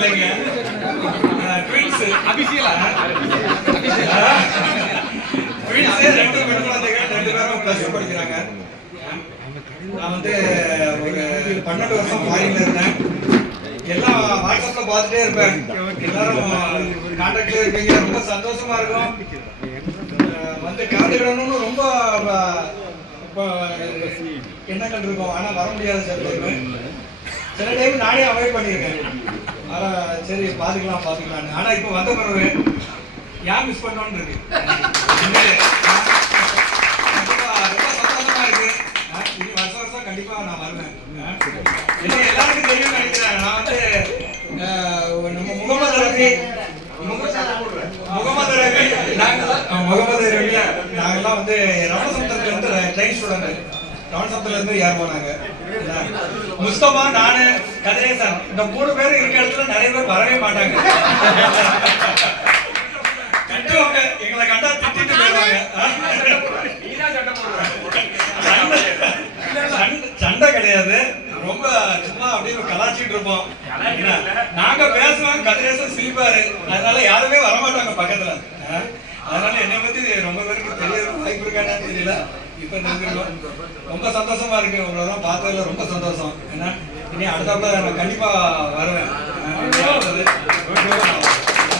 பிள்ளைங்க twins அபிஷியலா twins ரெண்டு பெண் குழந்தைகள் 2 பேரும் +2 படிக்கிறாங்க. நான் வந்து ஒரு 12 வருஷம் ஃபாரின்ல இருந்தேன். எல்லாம் வாட்ஸ்அப்ல பார்த்துட்டே இருப்பேன். எல்லாரும் கான்டாக்ட்ல இருக்கீங்க, ரொம்ப சந்தோஷமா இருக்கும். வந்து கலந்துக்கிடணும்னு ரொம்ப எண்ணங்கள் இருக்கும். ஆனால் வர முடியாத சில டைம் நானே அவாய்ட் பண்ணியிருக்கேன். ஆனால் சரி பார்த்துக்கலாம்னு. ஆனால் இப்போ வந்த பிறகு ஏன் மிஸ் பண்ணோன்னு இருக்கு. ரொம்ப சந்தோஷமா இருக்கு. இனி வருஷம் கண்டிப்பாக நான் வருவேன். இல்லை எல்லாருக்கும் தெரியும் நினைக்கிறேன். நான் வந்து நம்ம முகமது ரவி நாங்கெல்லாம் வந்து ரமணசமுத்திரத்துல இருந்து ட்ரெயின் ஸ்டூடெண்ட். ரமணசமுத்திரத்துல இருந்து யார் போனாங்க? முஸ்தபா, நானு, கதிரேசன், இந்த 3 பேர் இருக்க இடத்துல நிறைய பேர் வரவே மாட்டாங்க. எங்களை கண்டா திட்டிட்டு போயிடுவாங்க. சண்டை கிடையாது, ரொம்ப சும்மா அப்படின்னு கலாச்சிட்டு இருப்போம். நாங்க பேசுவோம், கதிரேசன் சிரிப்பாரு. அதனால யாருமே வரமாட்டாங்க பக்கத்துல. அதனால என்னை பத்தி ரொம்ப பேருக்கு தெரிய வாய்ப்பு இருக்கான்னு தெரியல. இப்ப தெரிஞ்சிருக்கோம். ரொம்ப சந்தோஷமா இருக்கு. உங்களெல்லாம் பார்த்ததுல ரொம்ப சந்தோஷம். ஏன்னா இனி அடுத்தாப்புல நான் கண்டிப்பா வருவேன்.